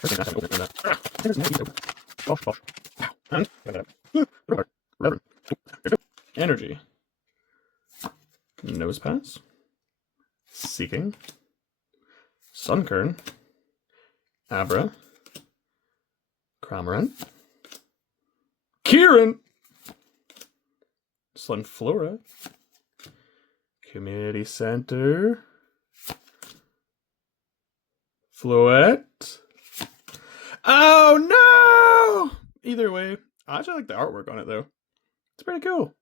First thing last time I opened it, and I think there's more of these open. Gosh, gosh. And, revavroom. Energy. Nose Pass. Seeking. Sunkern. Abra. Cramorant. Kieran! Slunflora. Community Center. Floette. Oh no! Either way, I actually like the artwork on it though. It's pretty cool.